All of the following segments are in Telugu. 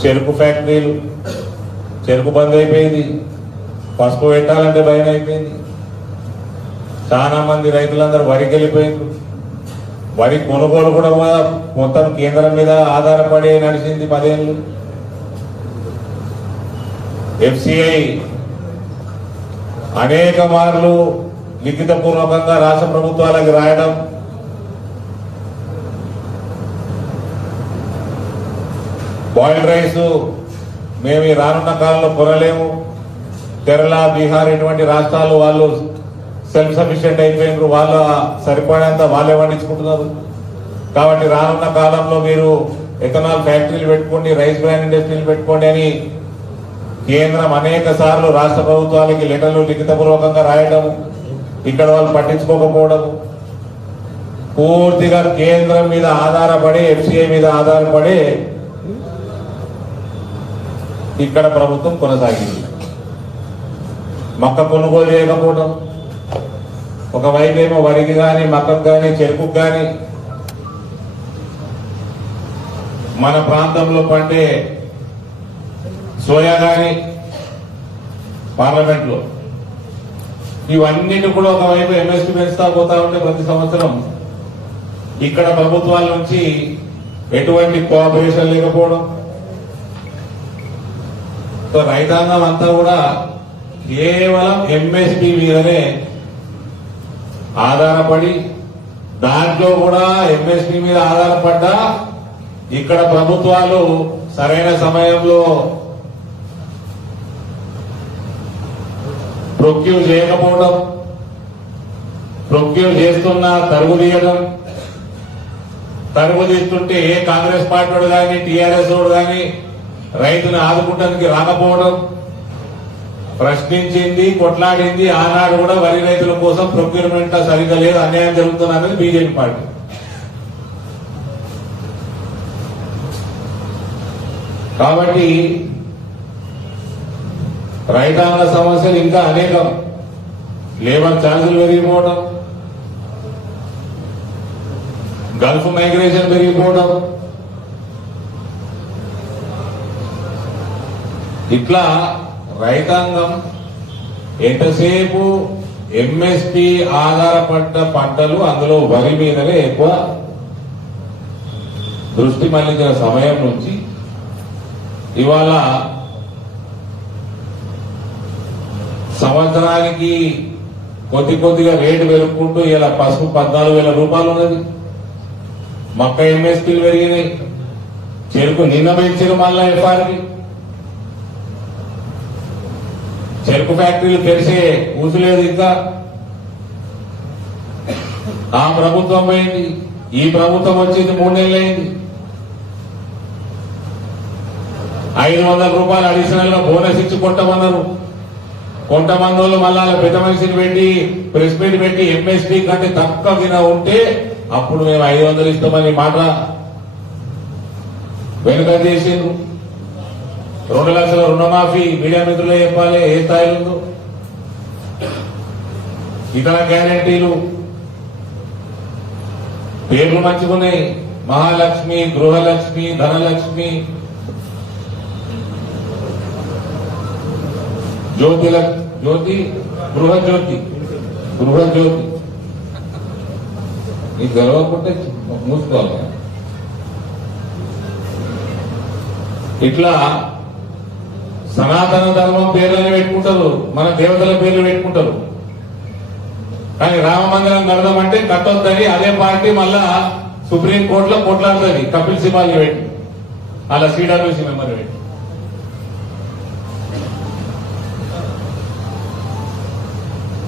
చెరుకు ఫ్యాక్టరీలు చెరుకు బంద్ అయిపోయింది. పసుపు పెట్టాలంటే భయం అయిపోయింది. చాలా మంది రైతులందరూ వరికి వెళ్ళిపోయింది. వరి కొనుగోలు కూడా మొత్తం కేంద్రం మీద ఆధారపడి నడిచింది 10 ఏళ్ళు. FCI అనేక మార్లు లిఖితపూర్వకంగా రాష్ట్ర ప్రభుత్వాలకు రాయడం, బాయిల్డ్ రైస్ మేము ఈ రానున్న కాలంలో కొనలేము, కేరళ బీహార్ ఇటువంటి రాష్ట్రాలు వాళ్ళు సెల్ఫ్ సఫిషియెంట్ అయిపోయినారు, వాళ్ళ సరిపడేంత వాళ్ళే పండించుకుంటున్నారు. కాబట్టి రానున్న కాలంలో మీరు ఎథనాల్ ఫ్యాక్టరీలు పెట్టుకోండి, రైస్ బ్రాండ్ ఇండస్ట్రీలు పెట్టుకోండి అని కేంద్రం అనేక సార్లు రాష్ట్ర ప్రభుత్వాలకి లెటర్లు లిఖితపూర్వకంగా రాయడం, ఇక్కడ వాళ్ళు పట్టించుకోకపోవడం, పూర్తిగా కేంద్రం మీద ఆధారపడి FCI మీద ఆధారపడి ఇక్కడ ప్రభుత్వం కొనసాగింది. మక్క కొనుగోలు చేయకపోవడం, ఒకవైపు ఏమో వరికి కానీ మక్కకు కానీ చెరుకు కానీ మన ప్రాంతంలో పండే సోయా కానీ పార్లమెంట్లో ఇవన్నిటి కూడా ఒకవైపు MSP పెంచుతా పోతా ఉంటే ప్రతి సంవత్సరం ఇక్కడ ప్రభుత్వాల నుంచి ఎటువంటి కోఆపరేషన్ లేకపోవడం, రైతాంగం అంతా కూడా కేవలం MSP మీదనే ఆధారపడి, దాంట్లో కూడా MSP మీద ఆధారపడ్డా ఇక్కడ ప్రభుత్వాలు సరైన సమయంలో ప్రొక్యూర్ చేయకపోవడం, ప్రొక్యూర్ చేస్తున్నా తరుగు తీయడం, తరుగు తీస్తుంటే ఏ కాంగ్రెస్ పార్టీ కానీ TRS వాడు కానీ రైతుని ఆదుకుంటానికి రాకపోవడం, ప్రశ్నించింది, కొట్లాడింది. ఆనాడు కూడా వరి రైతుల కోసం ప్రొక్యూర్మెంట్ సరిగ్గా లేదు, అన్యాయం జరుగుతున్నది BJP పార్టీ. కాబట్టి రైతాంగ సమస్యలు ఇంకా అనేకం. లేబర్ ఛార్జీలు పెరిగిపోవడం, గల్ఫ్ మైగ్రేషన్ పెరిగిపోవడం, ఇట్లా రైతాంగం ఎంతసేపు MSP ఆధారపడ్డ పంటలు, అందులో వరి మీదనే ఎక్కువ దృష్టి మళ్లించిన సమయం నుంచి ఇవాళ సంవత్సరానికి కొద్దిగా రేటు పెరుగుకుంటూ ఇలా పసుపు 14,000 రూపాయలు ఉన్నది. మక్క MSPలు పెరిగినాయి. చెరుకు నిన్న పెంచారు మళ్ళా FRP. చెరుకు ఫ్యాక్టరీలు తెరిసే ఊసులేదు. ఇంకా ఆ ప్రభుత్వం అయింది, ఈ ప్రభుత్వం వచ్చింది 3 నెలలు అయింది. 500 రూపాయలు అడిషనల్ గా బోనస్ ఇచ్చి కొంటమన్నారు. కొంతమంది వాళ్ళు మళ్ళా పెద్ద మనిషిని పెట్టి ప్రెస్ మీట్ పెట్టి MSP కంటే తక్కువ ఉంటే అప్పుడు మేము 500 ఇస్తామని మాట వెనుక చేసిండ్రు. 2 లక్షల రుణమాఫీ మీడియా మిత్రులే చెప్పాలి ఏ స్థాయిలో ఉందో. ఇతర గ్యారంటీలు పేర్లు మంచుకున్నాయి. మహాలక్ష్మి, గృహలక్ష్మి, ధనలక్ష్మి, జ్యోతి గృహజ్యోతి నీకు గర్వకుంటే మూసుకోవాలి. ఇట్లా సనాతన ధర్మం పేర్లని పెట్టుకుంటారు, మన దేవతల పేర్లు పెట్టుకుంటారు. కానీ రామ మందిరం కడదామంటే కట్టొద్దని అదే పార్టీ మళ్ళా సుప్రీంకోర్టులో కొట్లాడుతుంది. కపిల్ సిబాల్ని పెట్టి అలా CWC మెంబర్ పెట్టి.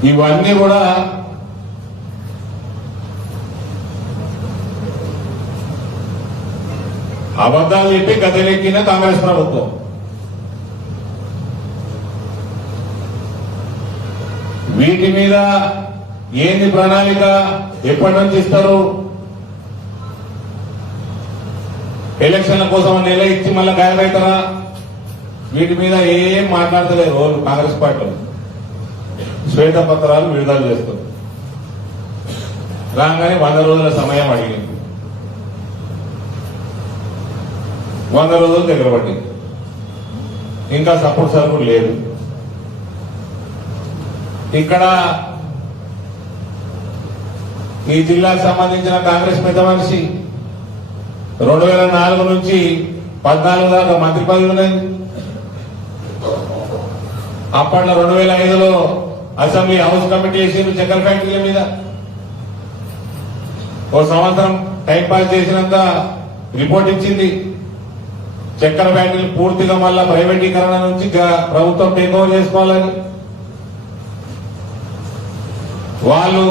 ఇవన్నీ కూడా అబద్దాలు చెప్పి గద్దెలెక్కిన కాంగ్రెస్ ప్రభుత్వం. వీటి మీద ఏంది ప్రణాళిక, ఎప్పటి నుంచి ఇస్తారు? ఎలక్షన్ల కోసం నెల ఇచ్చి మళ్ళీ గాయమవుతారా? వీటి మీద ఏం మాట్లాడతలేరు కాంగ్రెస్ పార్టీ. శ్వేతపత్రాలు విడుదల చేస్తారు. రాగానే 100 రోజుల సమయం అడిగింది. 100 రోజులు దగ్గర పట్టింది. ఇంకా సపోర్ట్ సరుకులు లేదు. ఇక్కడ ఈ జిల్లాకు సంబంధించిన కాంగ్రెస్ పెద్ద మనిషి 2004 నుంచి 14 దాకా మంత్రి పదవి ఉన్నది. అప్పట్లో 2005లో అసెంబ్లీ హౌస్ కమిటీ వేసింది చక్కెర ఫ్యాక్టరీల మీద. ఓ సంవత్సరం టైంపాస్ చేసినంత రిపోర్ట్ ఇచ్చింది. చక్కెర ఫ్యాక్టరీలు పూర్తిగా మళ్ళా ప్రైవేటీకరణ నుంచి ప్రభుత్వం టేక్ ఓవర్ చేసుకోవాలని. వాళ్ళు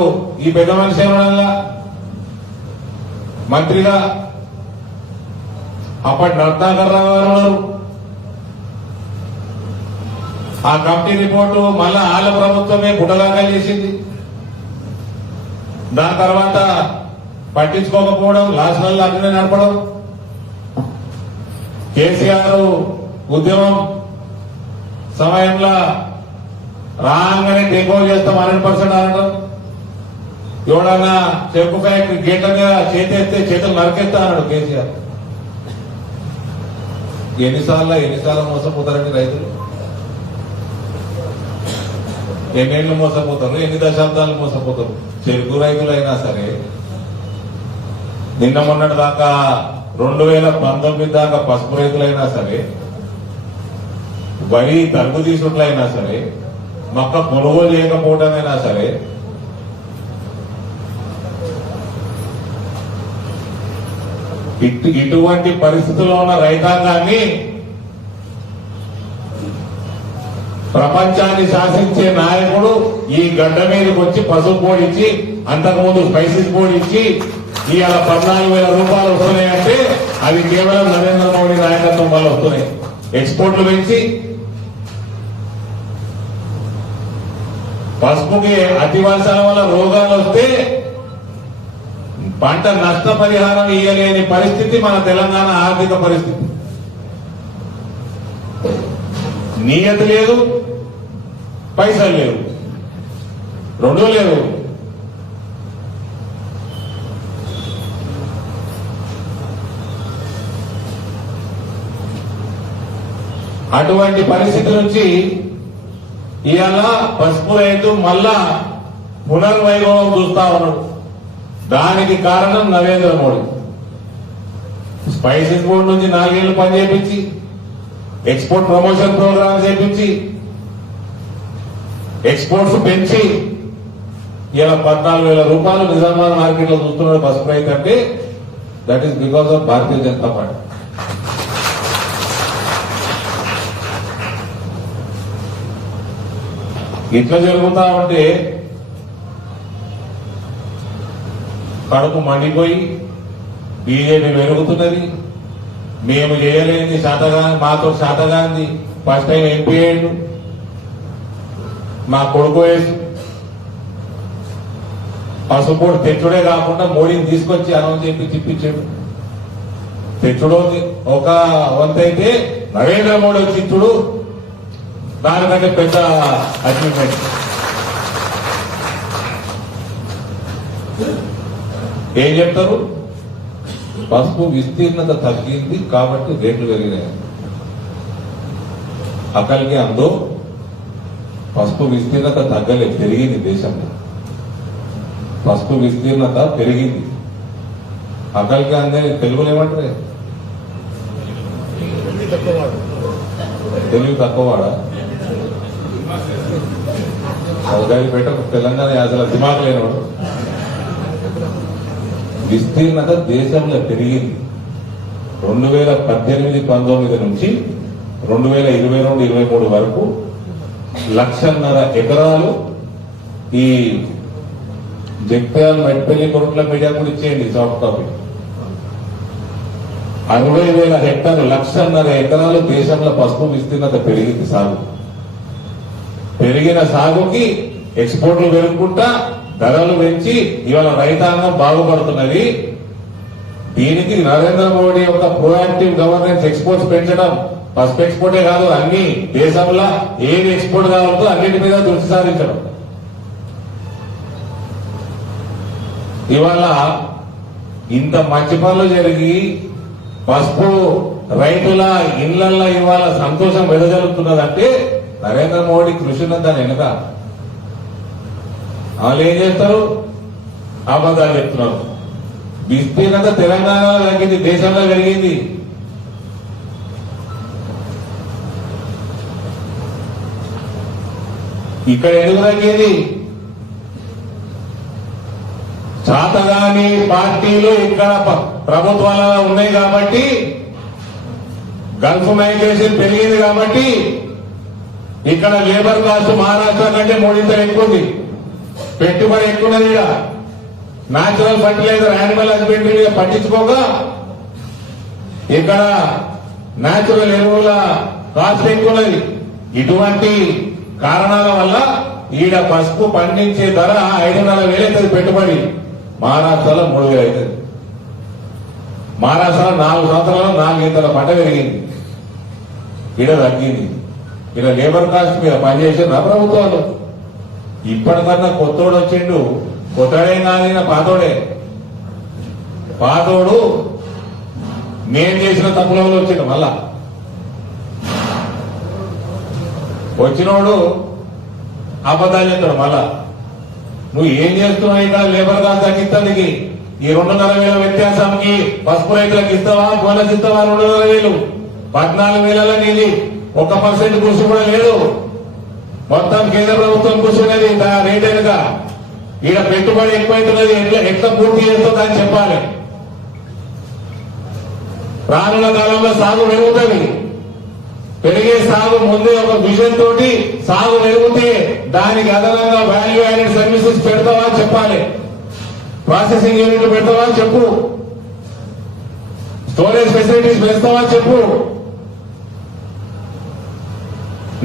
ఈ పెద్ద మనిషి ఏమన్నా మంత్రిగా అప్పటి రత్నాకర్ రావు గారు ఆ కమిటీ రిపోర్టు మళ్ళా వాళ్ళ ప్రభుత్వమే గుటదాఖలు చేసింది. దాని తర్వాత పట్టించుకోకపోవడం, లాస్ట్లలో అట్లనే నడపడం. కేసీఆర్ ఉద్యమం సమయంలో రాగానే టేక్ ఓవర్ చేస్తాం 100% అనడం. ఎవడన్నా చెక్కు ఫ్యాక్టరీ గేట్ల మీద చేతెత్తే చేతులు నరికెత్తా అన్నాడు కేసీఆర్. ఎన్నిసార్లు మోసపోతారండి రైతులు? ఎన్నేళ్లు మోసపోతారు, ఎన్ని దశాబ్దాలు మోసపోతారు. చెరుకు రైతులైనా సరే నిన్న మొన్నటి దాకా 2019 దాకా పసుపు రైతులైనా సరే, వరి తరుగు తీసుట్లయినా సరే, మొక్క కొనుగోలు చేయకపోవడమైనా సరే, ఇటువంటి పరిస్థితుల్లో ఉన్న రైతాంగాన్ని ప్రపంచాన్ని శాసించే నాయకుడు ఈ గడ్డ మీదకి వచ్చి పసుపు పోడిచ్చి, అంతకుముందు స్పైసెస్ పోడిచ్చి ఇవాళ 14,000 రూపాయలు వస్తున్నాయంటే అవి కేవలం నరేంద్ర మోడీ నాయకత్వం వల్ల వస్తున్నాయి. ఎక్స్పోర్ట్లు పెంచి పసుపుకి అతి వర్షాల వల్ల రోగాలు వస్తే పంట నష్టపరిహారం ఇయ్యలేని పరిస్థితి మన తెలంగాణ ఆర్థిక పరిస్థితి. నియత లేదు, పైసలు లేవు, రెండూ లేవు. అటువంటి పరిస్థితి నుంచి ఇవాళ పసుపు రైతు మళ్ళా పునర్వైభవం చూస్తా ఉన్నాడు. దానికి కారణం నరేంద్ర మోడీ. స్పైసెస్ బోర్డు నుంచి 4 ఏళ్లు పనిచేపించి, ఎక్స్పోర్ట్ ప్రమోషన్ ప్రోగ్రామ్ చేపించి, ఎక్స్పోర్ట్స్ పెంచి ఇలా 14,000 రూపాయలు నిజామాబాద్ మార్కెట్ లో చూస్తున్నాడు పసుపు రైతు అంటే that is because of Bharatiya Janata party. ఇట్లా జరుగుతా ఉంటే కడుపు మండిపోయి బీజేపీ పెరుగుతున్నది. మేము చేయలేని శాతగా మాతో శాతగాంది ఫస్ట్ టైం ఎంపీ అయ్యాడు. మా కొడుకు పసుపు తెచ్చుడే కాకుండా మోడీని తీసుకొచ్చి అనౌన్స్ చెప్పి తిప్పించాడు. తెచ్చుడు ఒక వంతైతే నరేంద్ర మోడీ వచ్చి ఇచ్చుడు దానికంటే పెద్ద అచీవ్మెంట్. ఏం చెప్తారు? పసుపు విస్తీర్ణత తగ్గింది కాబట్టి రేట్లు పెరిగినాయి. అక్కడికి అందో పసుపు విస్తీర్ణత తగ్గలేదు, పెరిగింది. దేశంలో పసుపు విస్తీర్ణత పెరిగింది. అక్కడికి అందే తెలుగులో ఏమంటారు? తెలుగు తక్కువవాడా? సౌదాయి పెట్ట తెలంగాణ యాసల దిమాగ్ లేనివాడు. విస్తీర్ణత దేశంలో పెరిగింది. 2018-19 నుంచి 2022-23 వరకు 1,50,000 ఎకరాలు ఈ జగ్త్యాల మెట్పల్లి కొరట్ల మీడియా కూడా ఇచ్చేయండి సాఫ్ట్ కాపీ. 60,000 హెక్టార్లు 1,50,000 ఎకరాలు దేశంలో పసుపు విస్తీర్ణత పెరిగింది. సాగు పెరిగిన సాగుకి ఎక్స్పోర్ట్లు పెరుగుకుంటా ధరలు పెంచి ఇవాళ రైతాంగం బాగుపడుతున్నది. దీనికి నరేంద్ర మోడీ యొక్క ప్రోయాక్టివ్ గవర్నెన్స్, ఎక్స్పోర్ట్స్ పెంచడం, పసుపు ఎక్స్పోర్టే కాదు అన్ని దేశంలో ఏది ఎక్స్పోర్ట్ కావాలో అన్నిటి మీద దృష్టి సారించడం. ఇవాళ ఇంత మంచి పనులు జరిగి పసుపు రైతుల ఇళ్లల్లో ఇవాళ సంతోషం వెదజల్లుతున్నదంటే నరేంద్ర మోడీ కృషి ఉన్నది దాని వెనక. వాళ్ళు ఏం చేస్తారు? అబద్ధాలు చెప్తున్నారు. విస్తీర్ణత తెలంగాణలో తగ్గింది, దేశంలో పెరిగింది. ఇక్కడ ఎందుకు తగ్గేది? చాతగాని పార్టీలు ఇక్కడ ప్రభుత్వాలలో ఉన్నాయి కాబట్టి, గల్ఫ్ మైగ్రేషన్ పెరిగింది కాబట్టి ఇక్కడ లేబర్ కాస్ట్ మహారాష్ట్ర కంటే 3 ఎక్కువ ఉంది, పెట్టుబడి ఎక్కువ ఉన్నది. ఇక్కడ న్యాచురల్ ఫర్టిలైజర్, యానిమల్ హస్బెండరీ మీద పట్టించుకోక ఇక్కడ న్యాచురల్ ఎరువుల కాస్ట్ ఎక్కువ ఉన్నది. ఇటువంటి కారణాల వల్ల ఈడ పసుపు పండించే ధర 5,500 అవుతుంది పెట్టుబడి. మహారాష్ట్రలో 3,000 అవుతుంది. మహారాష్ట్రలో 4 సంవత్సరాల్లో 4 గంటల పంట పెరిగింది, ఈడ తగ్గింది. ఈడ లేబర్ కాస్ట్ మీద పనిచేసిన ప్రభుత్వాలు. ఇప్పటికన్నా కొత్తోడు వచ్చిండు, కొత్తడే కాదు పాతోడే. పాతోడు నేను చేసిన తప్పులలో వచ్చిండు. మళ్ళా వచ్చినోడు అబద్ధాలు చెప్తాడు. మళ్ళా నువ్వు ఏం చేస్తున్నావు? ఇక్కడ లేబర్ కాస్ట్ తగ్గిస్తానికి ఈ 2,500 వ్యత్యాసానికి పసుపు రైతులకు ఇస్తావా? బోనస్ ఇస్తావా? 2,500 14,000 నీది 1% కృషి కూడా లేదు. మొత్తం కేంద్ర ప్రభుత్వం కూర్చున్నది రేట్ వెనుక. ఈడ పెట్టుబడి ఎక్కువైతున్నది, ఎట్లా పూర్తి చేస్తుందని చెప్పాలి. రానున్న కాలంలో సాగు పెరుగుతుంది. పెరిగే సాగు ముందే ఒక విజన్ తోటి సాగు పెరిగితే దానికి అదనంగా వాల్యూ యాడెడ్ సర్వీసెస్ పెడతావా అని చెప్పాలి. ప్రాసెసింగ్ యూనిట్ పెడతావా అని చెప్పు, స్టోరేజ్ ఫెసిలిటీస్ పెడతావా అని చెప్పు,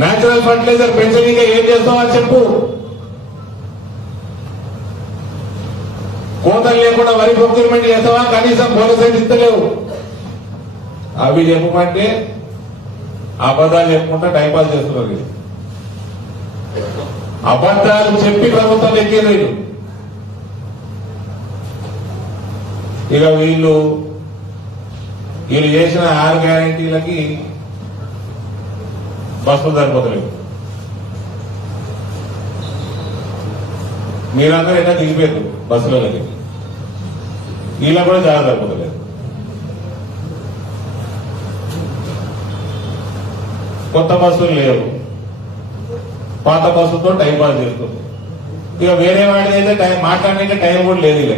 న్యాచురల్ ఫర్టిలైజర్ పెంచడానికి ఏం చేస్తావా అని చెప్పు. కోతలు లేకుండా వరి ప్రొక్యూర్మెంట్ చేస్తావా? కనీసం బోనస్ ఇస్తలేవు. అవి చెప్పమంటే అబద్ధాలు చెప్పుకుంటా టైంపాస్ చేస్తున్నారు. అబద్ధాలు చెప్పి ప్రభుత్వం ఎక్కేది. ఇక వీళ్ళు చేసిన 6 గ్యారెంటీలకి బస్సులు సరిపోతలేవు. మీరందరూ ఎట్లా దిగిపోయారు బస్సులకి, వీళ్ళకి కూడా చాలా సరిపోతలేదు. కొత్త బస్సులు లేవు, పాత బస్సుతో టైం పాస్ చేస్తుంది. ఇక వేరే వాడిది అయితే టైం మాట్లాడడానికి టైం కూడా లేదు. ఇక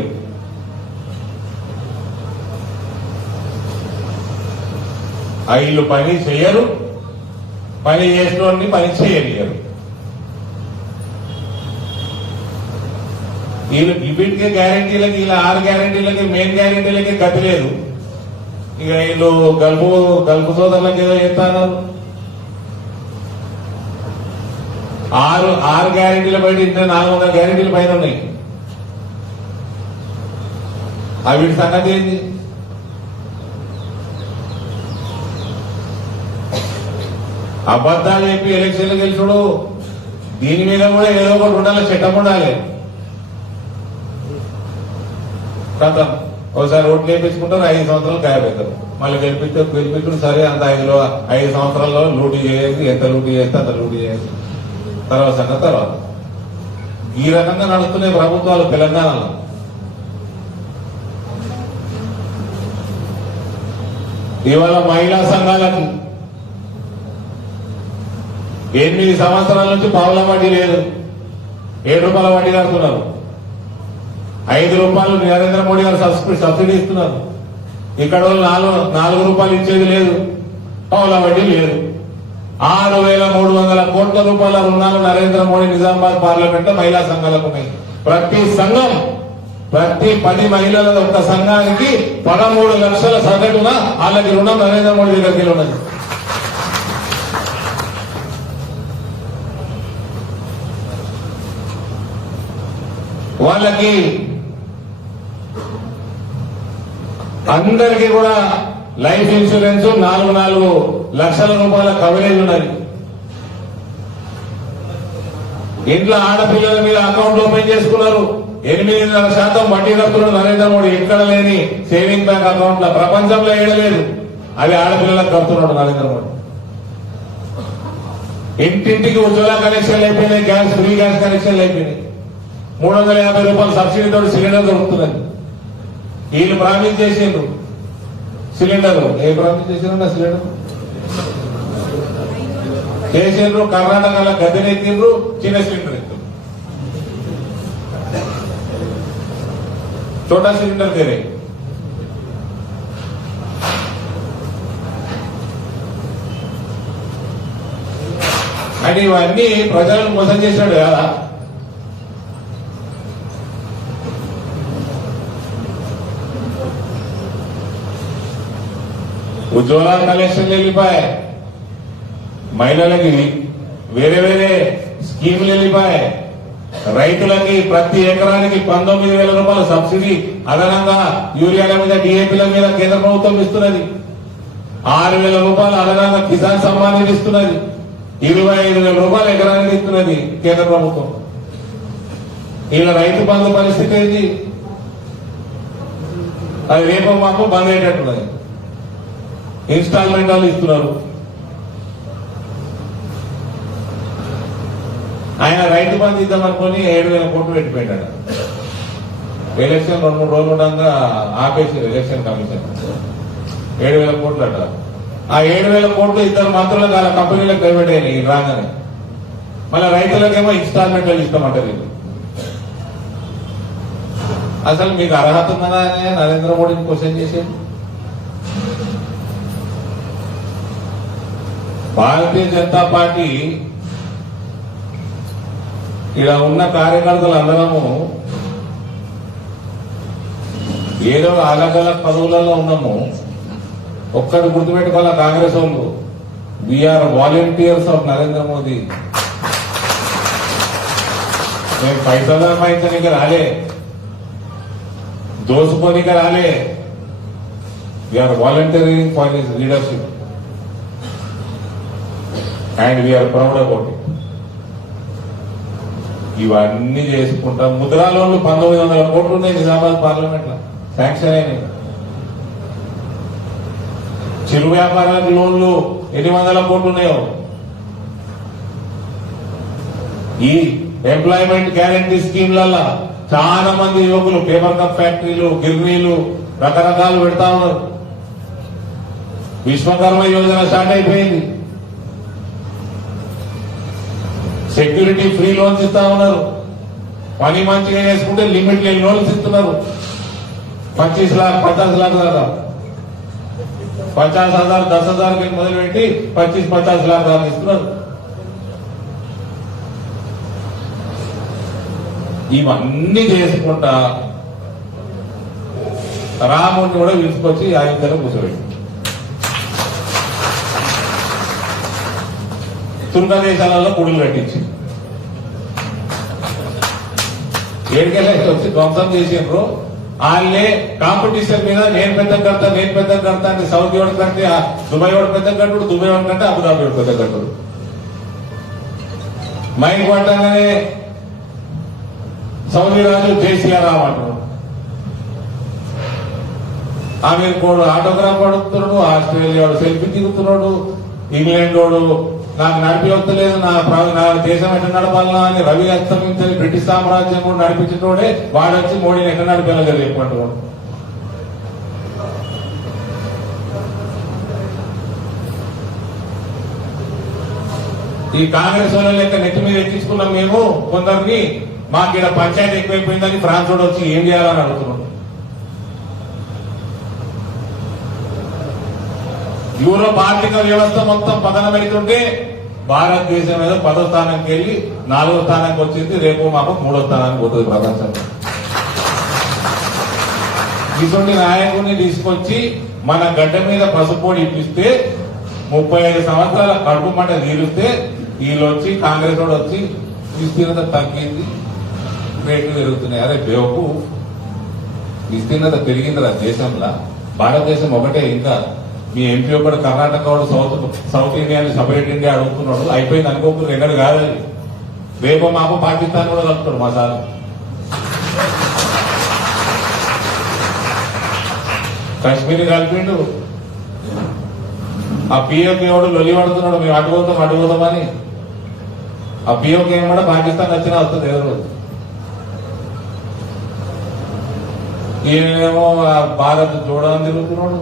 వీళ్ళు పని చేయరు, పని చేసిన పని చేయలేరు. వీళ్ళు వీటికే గ్యారెంటీలకి, ఇలా 6 గ్యారెంటీలకి, మెయిన్ గ్యారెంటీలకి గతి లేదు. ఇక వీళ్ళు గల్పు సోదరులకు ఏదో చేస్తున్నారు. 6 గ్యారెంటీల బయట ఇంకా 400 గ్యారెంటీల పైన ఉన్నాయి. వీటి సంగతి ఏంటి? అబద్ధాలు చెప్పి ఎలక్షన్లు గెలుచుడు, దీని మీద కూడా ఏదో ఒకటి ఉండాలి, చట్టం ఉండాలి. కథం ఒకసారి ఓట్లు వేయించుకుంటారు, 5 సంవత్సరాలు గాయపెడతారు. మళ్ళీ గెలిపించుడు సరే, అంత 5 సంవత్సరాల్లో లూటీ చేయండి, ఎంత లూటీ చేస్తే అంత లూటీ చేయండి, తర్వాత సంగతి తర్వాత. ఈ రకంగా నడుస్తున్నాయి ప్రభుత్వాలు తెలంగాణలో. ఇవాళ మహిళా సంఘాలకు 8 సంవత్సరాల నుంచి పావుల వడ్డీ లేదు, 7 రూపాయల వడ్డీ కడుతున్నారు. 5 రూపాయలు నరేంద్ర మోడీ గారు సబ్సిడీ ఇస్తున్నారు. ఇక్కడ 4 రూపాయలు ఇచ్చేది లేదు, పావుల వడ్డీ లేదు. 6,300 కోట్ల రూపాయల రుణాలు నరేంద్ర మోడీ నిజామాబాద్ పార్లమెంట్ లో మహిళా సంఘాలకు ఉన్నాయి. ప్రతి సంఘం, ప్రతి 10 మహిళల ఒక సంఘానికి 13 లక్షల సగటున వాళ్ళకి రుణం నరేంద్ర మోడీ దగ్గరికి ఉన్నది. వాళ్ళకి అందరికీ కూడా లైఫ్ ఇన్సూరెన్స్ 4 లక్షల రూపాయల కవరేజ్ ఉన్నది. ఇంట్లో ఆడపిల్లల మీద అకౌంట్ ఓపెన్ చేసుకున్నారు. 8.5% వడ్డీ కడుతున్నాడు నరేంద్ర మోడీ. ఎక్కడ లేని సేవింగ్ బ్యాంక్ అకౌంట్ లో ప్రపంచంలో ఏడలేదు. అది ఆడపిల్లలకు కడుతున్నాడు నరేంద్ర మోడీ. ఇంటింటికి ఉజ్వల కనెక్షన్లు అయిపోయినాయి, గ్యాస్ ఫ్రీ గ్యాస్ కనెక్షన్లు అయిపోయినాయి. 350 రూపాయలు సబ్సిడీతో సిలిండర్ దొరుకుతున్నది. వీళ్ళు ప్రామిస్ చేసిండ్రు సిలిండర్, ఏ ప్రామిస్ చేసిండ్రు సిలిండర్ చేసిండ్రు. కర్ణాటకలో గద్దెనెత్తిండ్రు, చిన్న సిలిండర్ ఎత్తిండ్రు, छोटा सिलेंडर दे रहे. అంటే ఇవన్నీ ప్రజలను మోసం చేశాడు కదా. ఉజ్వల కలెక్షన్లు వెళ్ళిపోయాయి, మహిళలకి వేరే వేరే స్కీములు వెళ్ళిపోయాయి, రైతులకి ప్రతి ఎకరానికి 19,000 రూపాయల సబ్సిడీ అదనంగా యూరియాల మీద డిఏపీల మీద కేంద్ర ప్రభుత్వం ఇస్తున్నది. 6,000 రూపాయలు అదనంగా కిసాన్ సమ్మాన్ నిధి ఇస్తున్నది. 25,000 రూపాయలు ఎకరానికి ఇస్తున్నది కేంద్ర ప్రభుత్వం. ఇలా రైతు బంధు పరిస్థితి ఏంటి? అది రేపు మాకు బంద్ అయ్యేటట్టున్నది. ఇన్స్టాల్మెంట్ వాళ్ళు ఇస్తున్నారు. ఆయన రైతు బంధు ఇద్దామనుకుని 7,000 కోట్లు పెట్టిపోయాడు. ఎలక్షన్ 2-3 రోజులు ఉండగా ఆపేసారు ఎలక్షన్ కమిషన్. 7,000 కోట్లు అట. ఆ 7,000 కోట్లు ఇద్దరు మంత్రులకు వాళ్ళ కంపెనీలకు డైవర్ట్ అయినాయి రాగానే. మళ్ళీ రైతులకేమో ఇన్స్టాల్మెంట్లు ఇస్తామంటారు. అసలు మీకు అర్హత ఉన్నదా అని నరేంద్ర మోడీని క్వశ్చన్ చేసేది. భారతీయ జనతా పార్టీ ఇలా ఉన్న కార్యకర్తలు అందరము ఏదో అలగల పదవులలో ఉన్నాము. ఒక్కటి గుర్తుపెట్టుకోవాలా, కాంగ్రెస్ వాళ్ళు we are volunteers of Narendra Modi. మేము పైసలు సంపాదించడానికి రాలే, దోసుకోనికి రాలే. We are volunteering for his leadership and we are proud about it. ఇవన్నీ చేసుకుంటాం. ముద్రా లోన్లు 1,900 కోట్లు ఉన్నాయి నిజామాబాద్ పార్లమెంట్ లో శాంక్షన్ అయినాయి. చిరు వ్యాపారాలకు లోన్లు ఎన్ని వందల కోట్లు ఉన్నాయో. ఈ ఎంప్లాయ్మెంట్ గ్యారంటీ స్కీమ్లలో చాలా మంది యువకులు పేపర్ కప్ ఫ్యాక్టరీలు, గిర్నీలు రకరకాలు పెడతా ఉన్నారు. విశ్వకర్మ యోజన స్టార్ట్ అయిపోయింది. సెక్యూరిటీ ఫ్రీ లోన్స్ ఇస్తా ఉన్నారు. పని మంచిగా చేసుకుంటే లిమిట్ లేని లోన్స్ ఇస్తున్నారు. 25 लाख 50 लाख దాకా 50,000 10,000 మొదలుపెట్టి 25-50 लाख దాకా ఇస్తున్నారు. ఇవన్నీ చేసుకుంటా రాముడిని కూడా పిలుచుకొచ్చి ఆయన కూర్చోబెట్టి తుర్క దేశాలలో గుడులు కట్టించి ఏడికెళ్ళి వచ్చి ధ్వంసం చేసిండ్రు. వాళ్ళే కాంపిటీషన్ మీద నేను పెద్ద కడతా అంటే సౌదీ వాడు కంటే దుబాయ్ వాడు పెద్ద కట్టుడు, దుబాయ్ వాడు కంటే అబుదాబి వాడు పెద్ద కట్టుడు. మైక్ పట్టగానే సౌదీ రాజు కేసీఆర్ రామంటారు. అమీర్ కోడు ఆటోగ్రాఫ్ పడుతున్నాడు, ఆస్ట్రేలియా వాడు సెల్ఫీ దిగుతున్నాడు, ఇంగ్లాండ్ వాడు నాకు నడిపి వస్తలేదు, నా దేశం ఎట్లా నడపాలన్నా అని రవి అస్తమించని బ్రిటిష్ సామ్రాజ్యం కూడా నడిపించినోడే వాడు వచ్చి మోడీని ఎట్లా నడిపేలా చెప్పమంటున్నాడు. ఈ కాంగ్రెస్ వాళ్ళ లెక్క నెత్తి మీద ఎక్కించుకున్నాం మేము కొందరిని. మాకు ఇక్కడ పంచాయతీ ఎక్కువైపోయిందని ఫ్రాన్స్ వాడు వచ్చి ఏం చేయాలని అడుగుతున్నాడు. యూరోప్ ఆర్థిక వ్యవస్థ మొత్తం పతనమవుతుంటే భారతదేశం మీద 10వ స్థానానికి వెళ్ళి 4వ స్థానానికి వచ్చింది. రేపు మాకు 3వ స్థానానికి పోతుంది ప్రపంచంలో. ఇటువంటి నాయకుడిని తీసుకొచ్చి మన గడ్డ మీద పసుపోడి ఇప్పిస్తే 35 సంవత్సరాల కడుపు మంట తీరుస్తే వీళ్ళు వచ్చి కాంగ్రెస్ వాడు వచ్చి విస్తీర్ణత తగ్గింది, రేట్లు పెరుగుతున్నాయి. అరే బేవకు, విస్తీర్ణత పెరిగింది దేశంలో. భారతదేశం ఒకటే. ఇంకా మీ ఎంపీ ఒకటి కర్ణాటక వాడు సౌత్ ఇండియాని సపరేట్ ఇండియా అడుగుతున్నాడు. అయిపోయింది అనుకోకుండా ఎక్కడ కాదు. రేపు మాకు పాకిస్తాన్ కూడా కలుపుతాడు మా సార్. కాశ్మీర్ కలిపిండు, ఆ పిఎంకి ఎవడు లొల్లి పడుతున్నాడు, మేము అటుపోతామని. ఆ పిఎంకి ఏమన్నా పాకిస్తాన్ వచ్చినా వస్తుంది ఏ రోజు. ఈయనేమో భారత్ చూడని తిరుగుతున్నాడు,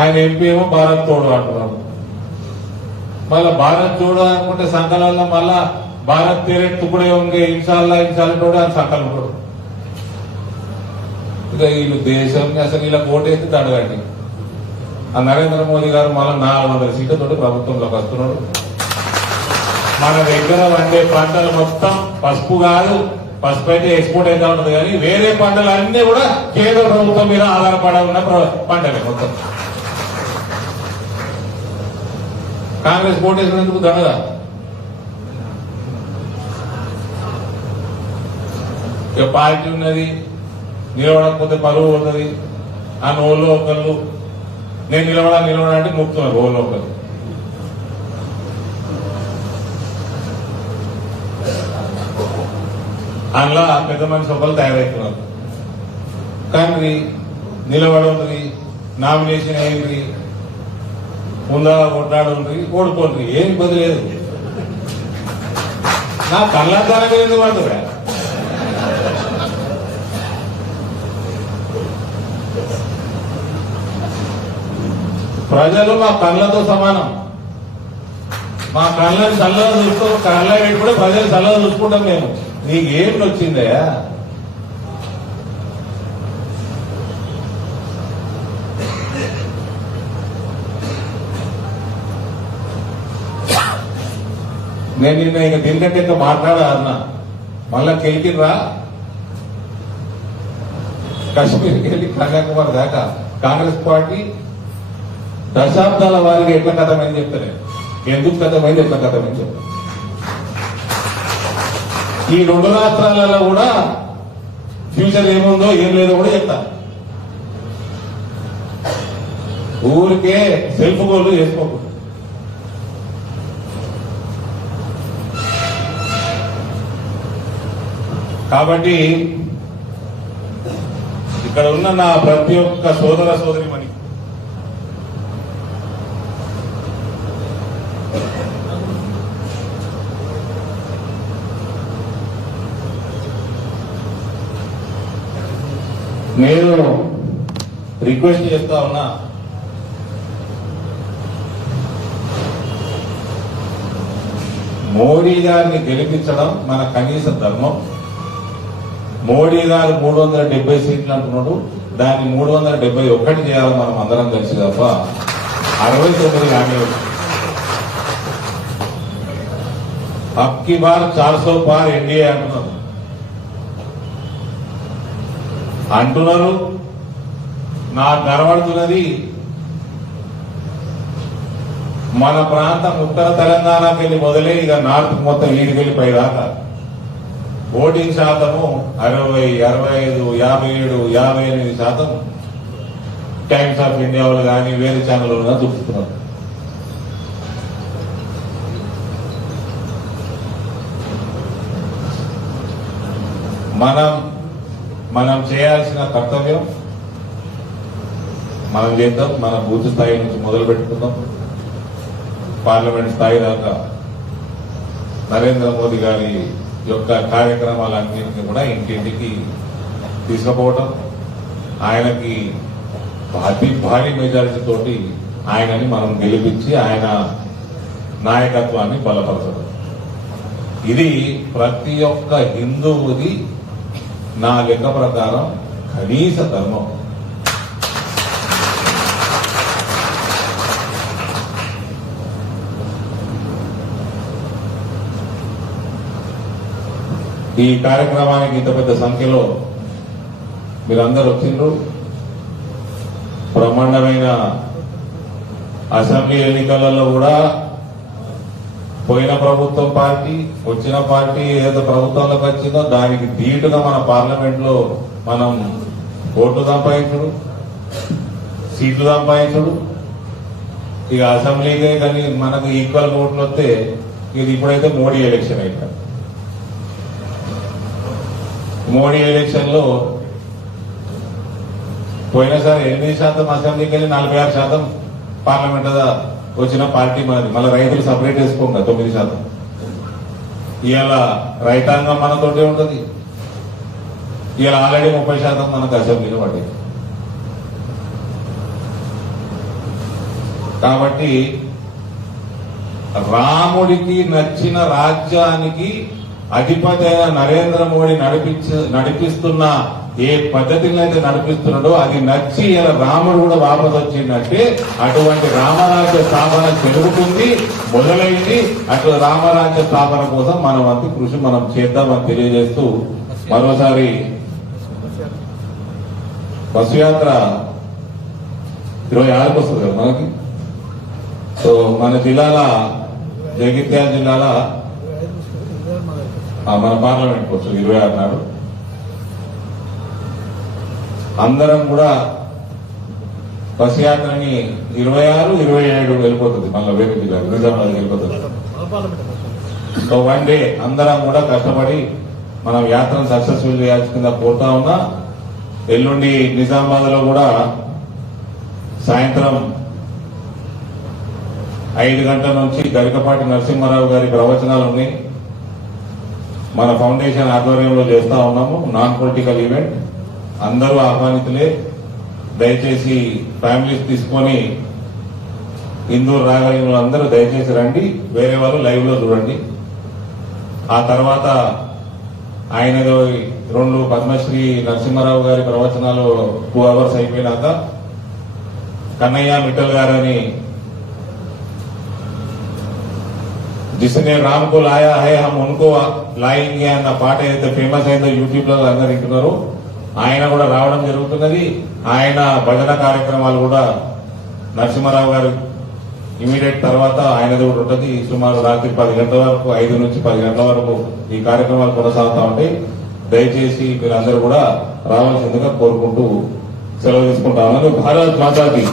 ఆయన ఎంపీ ఏమో భారత్ తోడు అంటున్నాడు. మళ్ళా భారత్ చూడ అనుకుంటే సంకలంలో మళ్ళా భారత్ తేరే తుకుడే ఉంగే ఇన్షాల్లా తోడు అని సంకల్పడు. ఇక వీళ్ళు దేశం అసలు ఇలా ఓటేస్తే అడగండి. ఆ నరేంద్ర మోదీ గారు మళ్ళీ 400 సీట్లతోటి ప్రభుత్వంలోకి వస్తున్నాడు. మన దగ్గర వండే పంటలు మొత్తం పసుపు కాదు, పసుపు అయితే ఎక్స్పోర్ట్ అయితే ఉంటుంది కానీ వేరే పంటలు అన్ని కూడా కేంద్ర ప్రభుత్వం మీద ఆధారపడి ఉన్న పంటలే మొత్తం. కాంగ్రెస్ ఓటేసినందుకు దండగా. ఇక పార్టీ ఉన్నది, నిలబడకపోతే పరువు ఉన్నది. ఆ నోళ్ళు ఒకళ్ళు నేను నిలబడాలంటే ముక్తున్నారు ఓళ్ళు ఒకళ్ళు. అందులో పెద్ద మనిషి ఒకళ్ళు తయారవుతున్నారు. కానీ నిలబడి నామినేషన్ అయింది, ముందా కొట్లాడుండ్రి, ఓడిపోండి, ఏం ఇబ్బంది లేదు. నా కళ్ళద్దానికి ఎందుకు పడుతుందా? ప్రజలు మా కళ్ళతో సమానం. మా కళ్ళని చల్లగా చూసుకో, కళ్ళ పెట్టి కూడా ప్రజలు చల్లగా చూసుకుంటాం మేము. నీకేం వచ్చిందయ్యా? నేను నిన్న ఇక దీనికంటే ఇంకా మాట్లాడా అన్నా. మళ్ళా కెలికిరా కశ్మీర్కి వెళ్ళి కన్యాకుమారి దాకా కాంగ్రెస్ పార్టీ దశాబ్దాల వారికి ఎట్లా కథమైంది చెప్తాను. ఎందుకు కథమైంది, ఎట్లా కథమైంది చెప్తాను. ఈ 2 రాష్ట్రాలలో కూడా ఫ్యూచర్ ఏముందో ఏం లేదో కూడా చెప్తాను. ఊరికే సెల్ఫ్ గోల్డ్ చేసుకోకూడదు. కాబట్టి ఇక్కడ ఉన్న నా ప్రతి ఒక్క సోదర సోదరిమణి నేను రిక్వెస్ట్ చేస్తా ఉన్నా, మోడీ గారిని గెలిపించడం మన కనీస ధర్మం. మోడీ గారు 370 సీట్లు అంటున్నాడు, దాన్ని 371 చేయాలి మనం అందరం కలిసి తప్ప 69 కానీ. అబ్కి బార్ 400 పార్ ఎన్డీఏ అంటున్నారు. నాకు కనబడుతున్నది మన ప్రాంతం ఉత్తర తెలంగాణకి వెళ్ళి మొదలై ఇక నార్త్ మొత్తం ఈడికెళ్ళి పైదాకా ఓటింగ్ శాతము 60, 65, 57, 58% టైమ్స్ ఆఫ్ ఇండియా వాళ్ళు కానీ వేరే ఛానల్ చూపుతున్నారు. మనం చేయాల్సిన కర్తవ్యం మనం చేద్దాం. మన బూత్ స్థాయి నుంచి మొదలు పెట్టుకుందాం, పార్లమెంట్ స్థాయి దాకా నరేంద్ర మోదీ గారి యొక్క కార్యక్రమాలన్నింటినీ కూడా ఇంటింటికి తీసుకుపోవటం, ఆయనకి భారీ మెజారిటీ తోటి ఆయనని మనం గెలిపించి ఆయన నాయకత్వాన్ని బలపరచడం. ఇది ప్రతి ఒక్క హిందువుది నా లెక్క ప్రకారం కనీస ధర్మం. ఈ కార్యక్రమానికి ఇంత పెద్ద సంఖ్యలో మీరందరూ వచ్చిండ్రు. బ్రహ్మాండమైన అసెంబ్లీ ఎన్నికలలో కూడా పోయిన ప్రభుత్వం పార్టీ, వచ్చిన పార్టీ ఏదో ప్రభుత్వంలోకి వచ్చిందో దానికి ధీటుగా మన పార్లమెంట్ లో మనం ఓట్లు సంపాదించడు, సీట్లు సంపాదించడు. ఇక అసెంబ్లీకే కానీ మనకు ఈక్వల్ ఓట్లు వస్తే ఇది ఇప్పుడైతే మోడీ ఎలక్షన్ అయిపోయింది. మోడీ ఎలక్షన్ లో పోయినసారి 8% అసెంబ్లీకి వెళ్ళి 46% పార్లమెంట్ వచ్చిన పార్టీ మాది, మళ్ళీ రైతులు సపరేట్ వేసుకోండి 9%. ఇవాళ రైతాంగం మనతోటే ఉంటుంది. ఇవాళ ఆల్రెడీ 30% మనకు అసెంబ్లీలో పడ్డాయి. కాబట్టి రాముడికి నచ్చిన రాజ్యానికి అధిపతి అయిన నరేంద్ర మోడీ నడిపిస్తున్న ఏ పద్ధతిని అయితే నడిపిస్తున్నాడో అది నచ్చి ఇలా రాముడు కూడా వాపసు వచ్చిందంటే అటువంటి రామరాజ్య స్థాపన జరుగుతుంది, మొదలైంది. అటు రామరాజ్య స్థాపన కోసం మన వంతు కృషి మనం చేద్దామని తెలియజేస్తూ మరోసారి బస్సు యాత్ర 26కి వస్తుంది కదా మనకి. సో మన జిల్లాల జగిత్యాల జిల్లాల మన పార్లమెంట్ వచ్చు 26 నాడు అందరం కూడా బస్ యాత్రని 26, 27 వెళ్ళిపోతుంది. మళ్ళీ వేరే జిల్లా నిజామాబాద్ వెళ్ళిపోతుంది. సో 1 డే అందరం కూడా కష్టపడి మనం యాత్రను సక్సెస్ఫుల్ చేయాల్సిందిగా కోరుతా ఉన్నా. ఎల్లుండి నిజామాబాద్ లో కూడా సాయంత్రం 5 గంటల నుంచి గరికపాటి నరసింహారావు గారి ప్రవచనాలు ఉన్నాయి. మన ఫౌండేషన్ ఆధ్వర్యంలో చేస్తా ఉన్నాము. నాన్ పొలిటికల్ ఈవెంట్, అందరూ ఆహ్వానితులే. దయచేసి ఫ్యామిలీస్ తీసుకొని ఇందూరు రాగలిగిన అందరూ దయచేసి రండి. వేరే వాళ్ళు లైవ్ లో చూడండి. ఆ తర్వాత ఆయన 2 పద్మశ్రీ నరసింహారావు గారి ప్రవచనాలు 2 hours అయిపోయినాక కన్నయ్య మిట్టల్ గారని जिसने राम को लाया है हम उनको लाएंगे అన్న పాట అయితే ఫేమస్ అయిందో యూట్యూబ్ లో అందరు వింటున్నారు. ఆయన కూడా రావడం జరుగుతున్నది. ఆయన భజన కార్యక్రమాలు కూడా నరసింహారావు గారు ఇమీడియట్ తర్వాత ఆయనది కూడా ఉంటుంది. సుమారు రాత్రి 10 గంటల వరకు, 5 నుంచి 10 గంటల వరకు ఈ కార్యక్రమాలు కొనసాగుతా ఉంటాయి. దయచేసి మీరందరూ కూడా రావాల్సిందిగా కోరుకుంటూ సెలవు తీసుకుంటా ఉన్నాను. భారత్ మాతాకి